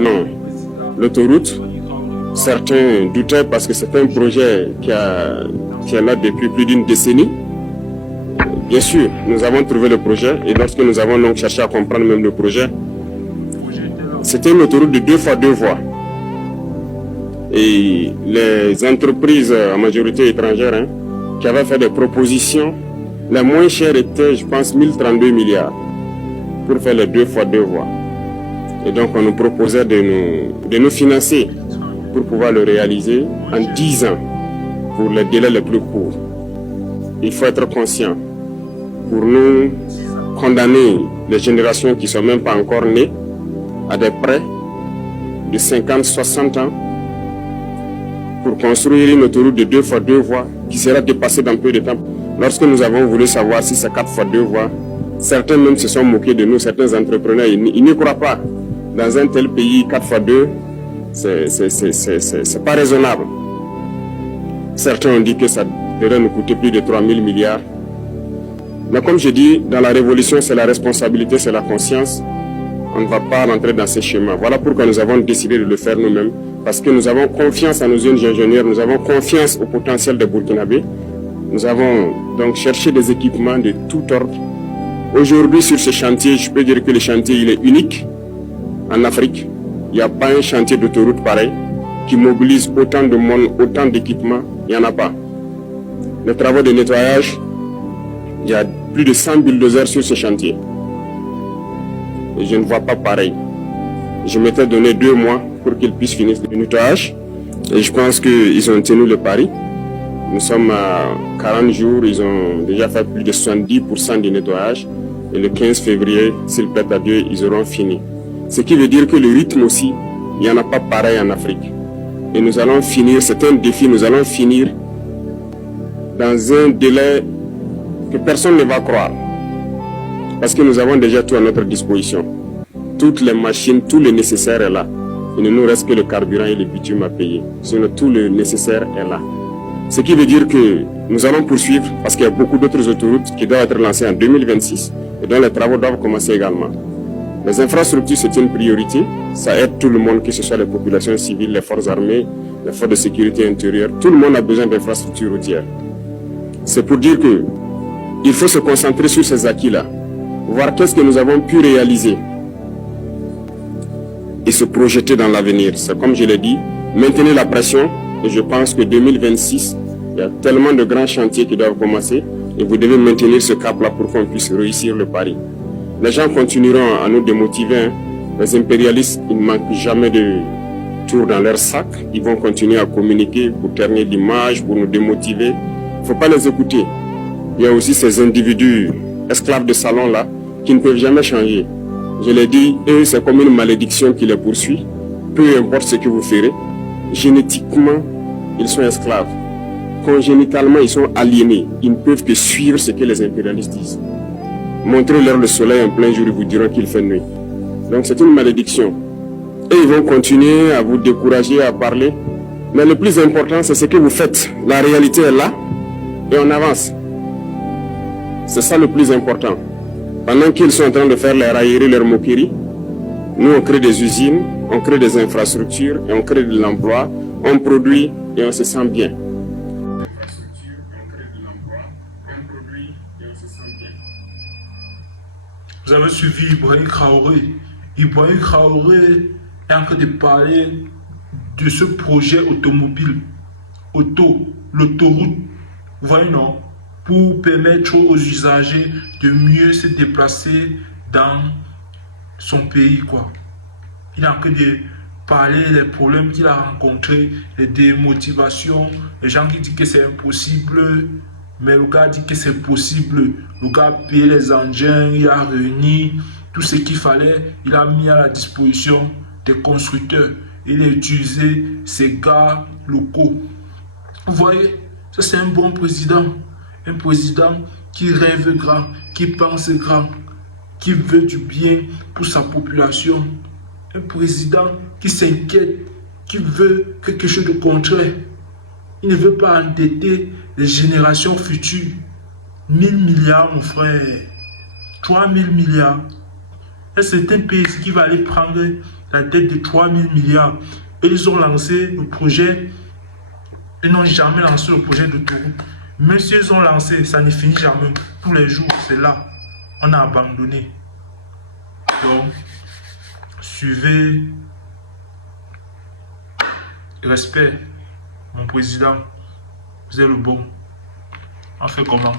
non, l'autoroute, certains doutaient parce que c'est un projet qui est là depuis plus d'une décennie. Bien sûr, nous avons trouvé le projet et lorsque nous avons donc cherché à comprendre même le projet, c'était une autoroute de 2 fois 2 voies. Et les entreprises en majorité étrangères qui avaient fait des propositions, les moins chères étaient, je pense, 1032 milliards pour faire les 2 fois 2 voies. Et donc on nous proposait de nous financer pour pouvoir le réaliser en 10 ans pour les délais les plus courts. Il faut être conscient. Pour nous condamner les générations qui ne sont même pas encore nées à des prêts de 50, 60 ans pour construire une autoroute de 2 fois 2 voies qui sera dépassée dans peu de temps. Lorsque nous avons voulu savoir si c'est 4 fois 2 voies, certains même se sont moqués de nous, certains entrepreneurs, ils n'y croient pas. Dans un tel pays, 4 fois 2, c'est pas raisonnable. Certains ont dit que ça devrait nous coûter plus de 3 000 milliards. Mais comme je dis, dans la révolution, c'est la responsabilité, c'est la conscience. On ne va pas rentrer dans ces schémas. Voilà pourquoi nous avons décidé de le faire nous-mêmes. Parce que nous avons confiance en nos jeunes ingénieurs, nous avons confiance au potentiel des Burkinabés. Nous avons donc cherché des équipements de tout ordre. Aujourd'hui, sur ce chantier, je peux dire que le chantier il est unique en Afrique. Il n'y a pas un chantier d'autoroute pareil qui mobilise autant de monde, autant d'équipements. Il n'y en a pas. Les travaux de nettoyage, il y a plus de 100 bulldozers sur ce chantier. Et je ne vois pas pareil. Je m'étais donné 2 mois pour qu'ils puissent finir le nettoyage. Et je pense qu'ils ont tenu le pari. Nous sommes à 40 jours, ils ont déjà fait plus de 70% du nettoyage. Et le 15 février, s'il plaît à Dieu, ils auront fini. Ce qui veut dire que le rythme aussi, il n'y en a pas pareil en Afrique. Et nous allons finir, c'est un défi, nous allons finir dans un délai que personne ne va croire. Parce que nous avons déjà tout à notre disposition. Toutes les machines, tout le nécessaire est là. Il ne nous reste que le carburant et le bitume à payer. Sinon, tout le nécessaire est là. Ce qui veut dire que nous allons poursuivre parce qu'il y a beaucoup d'autres autoroutes qui doivent être lancées en 2026 et dont les travaux doivent commencer également. Les infrastructures, c'est une priorité. Ça aide tout le monde, que ce soit les populations civiles, les forces armées, les forces de sécurité intérieure. Tout le monde a besoin d'infrastructures routières. C'est pour dire que il faut se concentrer sur ces acquis-là, voir qu'est-ce que nous avons pu réaliser et se projeter dans l'avenir. C'est comme je l'ai dit, maintenir la pression. Et je pense que 2026, il y a tellement de grands chantiers qui doivent commencer et vous devez maintenir ce cap-là pour qu'on puisse réussir le pari. Les gens continueront à nous démotiver. Les impérialistes, ils ne manquent jamais de tours dans leur sac. Ils vont continuer à communiquer pour ternir l'image, pour nous démotiver. Il ne faut pas les écouter. Il y a aussi ces individus esclaves de salon là qui ne peuvent jamais changer. Je l'ai dit, eux c'est comme une malédiction qui les poursuit. Peu importe ce que vous ferez, génétiquement ils sont esclaves. Congénitalement ils sont aliénés. Ils ne peuvent que suivre ce que les impérialistes disent. Montrez-leur le soleil en plein jour, ils vous diront qu'il fait nuit. Donc c'est une malédiction. Et ils vont continuer à vous décourager, à parler. Mais le plus important c'est ce que vous faites. La réalité est là et on avance. C'est ça le plus important. Pendant qu'ils sont en train de faire les railleries, leurs moqueries, nous on crée des usines, on crée des infrastructures et on crée de l'emploi, on produit et on se sent bien. Vous avez suivi Ibrahim Traoré. Ibrahim Traoré est en train de parler de ce projet automobile, l'autoroute. Vous voyez, non? Pour permettre aux usagers de mieux se déplacer dans son pays, quoi. Il est en train de parler des problèmes qu'il a rencontrés, les démotivations, les gens qui disent que c'est impossible, mais le gars dit que c'est possible. Le gars a payé les engins, il a réuni tout ce qu'il fallait, il a mis à la disposition des constructeurs. Il a utilisé ces gars locaux. Vous voyez, ça c'est un bon président. Un président qui rêve grand, qui pense grand, qui veut du bien pour sa population. Un président qui s'inquiète, qui veut quelque chose de concret. Il ne veut pas endetter les générations futures. 1000 milliards, mon frère. 3000 milliards. un certain pays qui va aller prendre la dette de 3 000 milliards. Et ils ont lancé le projet. Ils n'ont jamais lancé le projet d'autoroute. Même s'ils ont lancé, ça ne finit jamais. Tous les jours, c'est là. On a abandonné. Donc, suivez. Respect, mon président. Vous êtes le bon. On fait comment?